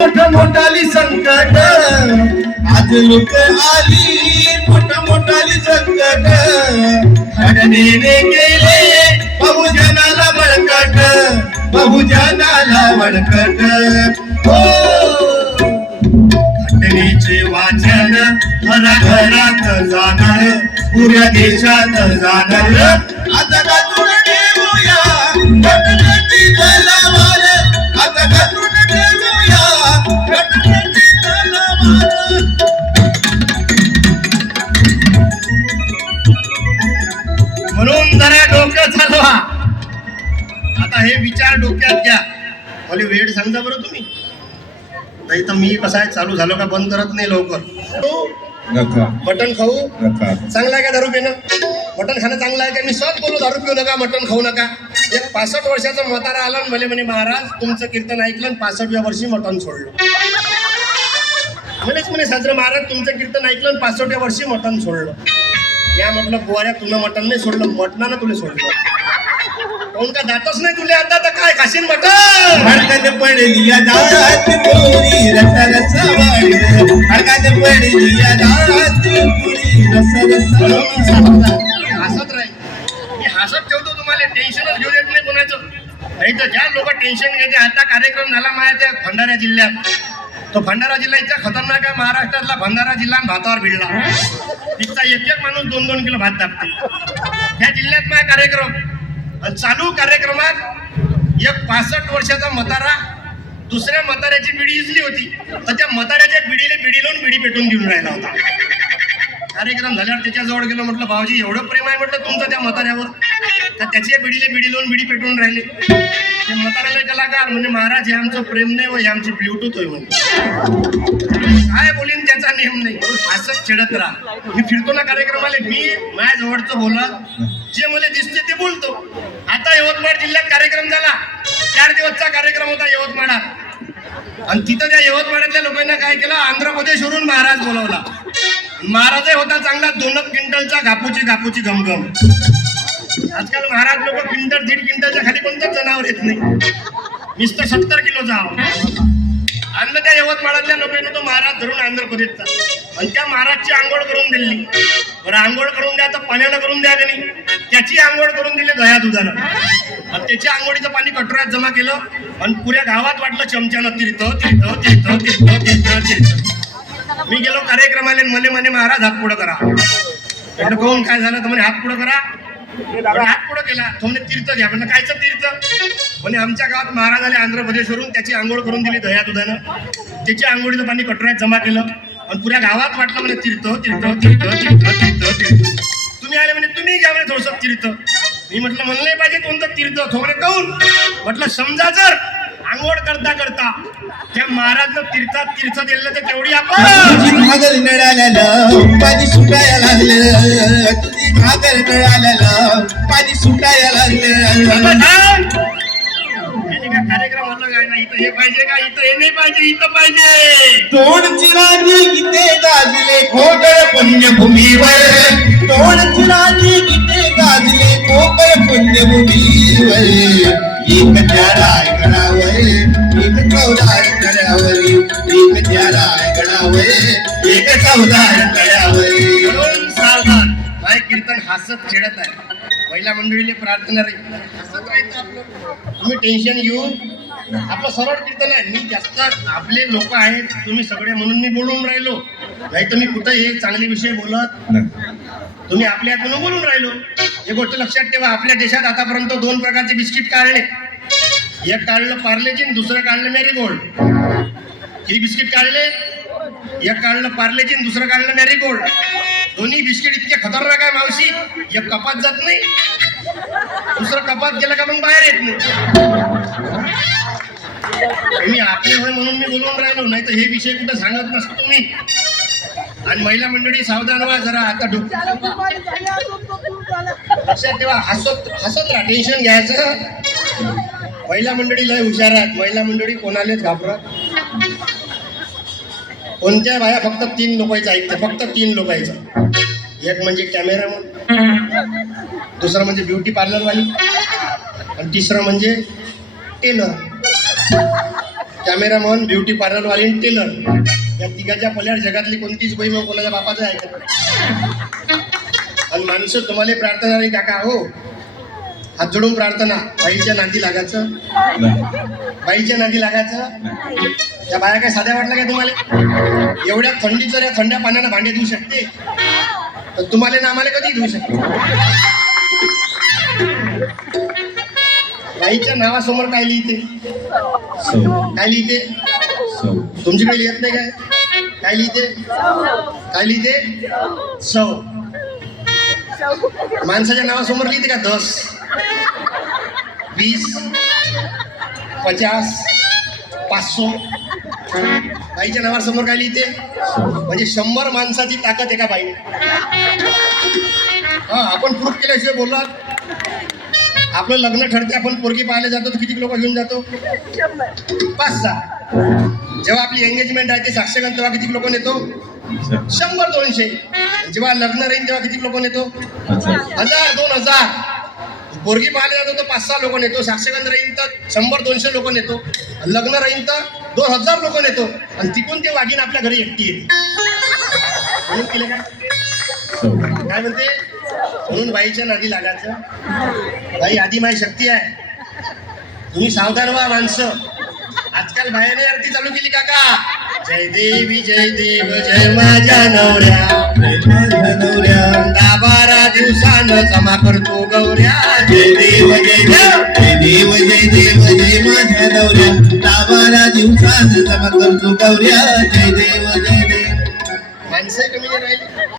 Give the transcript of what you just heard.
मोठाली संकट आज लोक आली मोठाली संकट अडनेने गेले बहुजनाला बळकट हो घटनेचे वाचन घराघरात जाणार पुऱ्या देशात जाणार आता गाजून ठेवूया घटनेची तलवार आता गाजून ठेवूया घटनेची तलवार म्हणून जरा डोकं चालवा आता हे विचार डोक्यात घ्या मला वेळ सांगा बरं तुम्ही नाही तर मी कसं आहे चालू झालो का बंद करत नाही लवकर मटण खाऊ चांगला आहे का दारू पिणं मटण खाणं चांगलं आहे का मी सहज बोलू दारू पिऊ नका मटण खाऊ नका एक 65 वर्षाचा म्हातारा आला आणि म्हणे महाराज तुमचं कीर्तन ऐकलं आणि 65व्या वर्षी मटण सोडलं मलाच म्हणे साजरं महाराज तुमचं कीर्तन ऐकलं आणि 65व्या वर्षी मटण सोडलं या म्हटलं बुवाऱ्या तुला मटण नाही सोडलं मटणानं तुला सोडलं कोण का दातच नाही तुले आता तर काय खाशील मटण हडकात पडली या दात पोरी रसा रसा वाढ हडकात पडली या दात पोरी रसा रसा हसत राहील मी हसत ठेवतो तुम्हाला टेन्शनच घेऊ देत नाही कोणाचं नाही तर ज्या लोक टेन्शन घ्यायचे आता कार्यक्रम झाला माझ्या भंडारा जिल्ह्यात तो भंडारा जिल्हा इतका खतरनाक आहे महाराष्ट्रातला भंडारा जिल्हा भातावर भिडला तिथचा एक माणूस 2-2 किलो भात दाबते ह्या जिल्ह्यात माझा कार्यक्रम चालू कार्यक्रमात एक 65 वर्षाचा म्हातारा दुसऱ्या म्हाताऱ्याची बिडी इजली होती तर त्या म्हाताऱ्याच्या बिडीला बिडी लावून बिडी पेटून घेऊन राहिला होता कार्यक्रम झाल्यावर त्याच्याजवळ गेलो म्हटलं भाऊजी एवढं प्रेम आहे म्हटलं तुमचं त्या म्हाताऱ्यावर तर त्याच्या बिडीला बिडी लावून बिडी पेटून राहिले ते म्हाताऱ्याला कलाकार म्हणजे महाराज हे आमचं प्रेम नाही व हे आमची ब्ल्यूटूथ होय म्हणजे काय बोलीन त्याचा नियम नाही असंच छेडत राहा मी फिरतो ना कार्यक्रमाला मी माझ्या जवळचं बोलत जे मला दिसते ते बोलतो आता यवतमाळ जिल्ह्यात कार्यक्रम झाला 4 दिवसचा कार्यक्रम होता यवतमाळात आणि तिथं त्या यवतमाळातल्या लोकांना काय केलं आंध्र प्रदेशवरून महाराज बोलवला महाराजही होता चांगला 2 क्विंटलचा घापूची घमघम आजकाल महाराज लोक क्विंटल 1.5 क्विंटलच्या खाली कोणतंच जनावर येत नाही नुसतं 70 किलोचा आणलं त्या यवतमाळातल्या लोकांना तो महाराज धरून आंध्र प्रदेशचा आणि त्या महाराजची आंघोळ करून दिली बरं आंघोळ करून द्या तर पाण्यानं करून द्या का नाही त्याची आंघोळ करून दिली दह्या दुधानं आणि त्याच्या आंघोळीचं पाणी कटोऱ्यात जमा केलं आणि पुऱ्या गावात वाटलं चमच्यानं तीर्थ मी गेलो कार्यक्रमाला म्हणे महाराज हात पुढं करा म्हटलं कोण काय झालं तर म्हणे हात पुढं करा हात पुढं केला तो म्हणे तीर्थ घ्या म्हणलं कायचं तीर्थ म्हणे आमच्या गावात महाराज आले आंध्र प्रदेशवरून त्याची आंघोळ करून दिली दह्या दुधानं त्याच्या आंघोळीचं पाणी कटोऱ्यात जमा केलं आणि पुऱ्या गावात वाटलं म्हणे तीर्थ तुम्ही आले म्हणे तुम्ही घ्या म्हणे थोडंसं तीर्थ मी म्हटलं म्हणलं नाही पाहिजे कोणतं तीर्थ तो म्हणे काऊन म्हटलं समजा जर आंघोळ करता त्या महाराजनं तीर्थ दिलं तर तेवढी आपण घागर मिळालेलं पाणी सुटायला लागलं तुझी घागर मिळालेलं पाणी सुटायला लागलं कार्यक्रम होता काय नाही इथं हे पाहिजे का इथं हे नाही पाहिजे इथं पाहिजे तोंड चिराजी गीते गाजले खोकळ पुण्यभूमीवर तोंड चिराजी गीते गाजले खोकळ पुण्यभूमीवर एक त्याराय गणावर एक चौदार गणावर एक त्याराय गणावर एक चौदार गणावर सावधान काय कीर्तन हसत खेळत आहे महिला मंडळीने प्रार्थना हसत राहायचं आपलं तुम्ही टेन्शन घेऊन आपलं सरळ कीर्तन आहे मी जास्त आपले लोक आहेत तुम्ही सगळे म्हणून मी बोलून राहिलो नाही तर मी कुठं हे चांगले विषय बोलत तुम्ही आपल्या हातून बोलून राहिलो एक गोष्ट लक्षात ठेवा आपल्या देशात आतापर्यंत 2 प्रकारचे बिस्किट काढले एक काढलं पार्लेजी आणि दुसरं काढलं मॅरीगोल्ड किती बिस्किट काढले एक काढलं पार्लेजी आणि दुसरं काढलं मॅरीगोल्ड दोन्ही बिस्किट इतके खतरनाक आहे मावशी एक कपात जात नाही दुसरं कपात गेलं का मग बाहेर येत नाही मी आपले होय म्हणून मी बोलून राहिलो नाही तर हे विषय कुठं सांगत नसतो तुम्ही आणि महिला मंडळी सावधान व्हा जरा आता लक्षात ठेवा हसत राहा टेन्शन घ्यायचं महिला मंडळी लय हुशार आहेत महिला मंडळी कोणालाच घाबरत कोणत्या बाया फक्त 3 लोकांचं ऐकते फक्त 3 लोकांचं एक म्हणजे कॅमेरामन दुसरं म्हणजे ब्युटी पार्लरवाली आणि तिसरं म्हणजे टेलर कॅमेरामन, ब्युटी पार्लर वाली, टेलर, या तिघाच्या पल्याड जगातली कोणतीच बाई मग कोणाच्या बापाचं ऐकत नाही. आणि माणसं तुम्हाला प्रार्थना नाही काका हो, हात जोडून प्रार्थना, बाईच्या नांदी लागायचं, बाईच्या नांदी लागायचं. त्या बाया काय साध्या वाटल्या काय तुम्हाला? एवढ्या थंडीचं या थंड्या पाण्यानं भांडे धुवू शकते, तर तुम्हाला ना आम्हाला कधी धुवू शकते? बाईच्या नावासमोर काय लिहिते? काय लिहिते? तुमच्याकडे लिहित नाही काय? काय लिहिते? काय लिहिते? सौ. माणसाच्या नावासमोर लिहिते का 10, 20, 50, 500? बाईच्या नावासमोर काय लिहिते? म्हणजे 100 माणसाची ताकद आहे का बाई? हा, आपण प्रूफ केल्याशिवाय बोललात. आपलं लग्न ठरते, आपण पोरगी पाहायला जातो तर किती लोक घेऊन जातो? 5-6. जेव्हा आपली एंगेजमेंट आहे ते साक्षगंध तेव्हा किती लोक नेतो? 100-200. जेव्हा लग्न राहील तेव्हा किती लोक नेतो? 1000-2000. पोरगी पाहायला जातो तर 5-6 लोक नेतो, साक्षगंध राहील तर 100-200 लोक नेतो, लग्न राहील तर 2000 लोक नेतो, आणि तिकून ते वाघीण आपल्या घरी एकटी येते. म्हणून केलं काय म्हणते? म्हणून बाईच्या नादी लागायचं. बाई आधी माझी शक्ती आहे, तुम्ही सावधान व्हा माणसं. आजकाल बायाने आरती चालू केली काका, जय देवी जय देव जय माझ्या नवऱ्या, माझ्या नवऱ्या 10-12 दिवसानं जमा करतो गौऱ्या, जय देव जय देव जय देव जय देव जय माझ्या नवऱ्या 10-12 दिवसात जमा करतो गौऱ्या, जय देव जय देव. माणसं कमी नाही राहिली.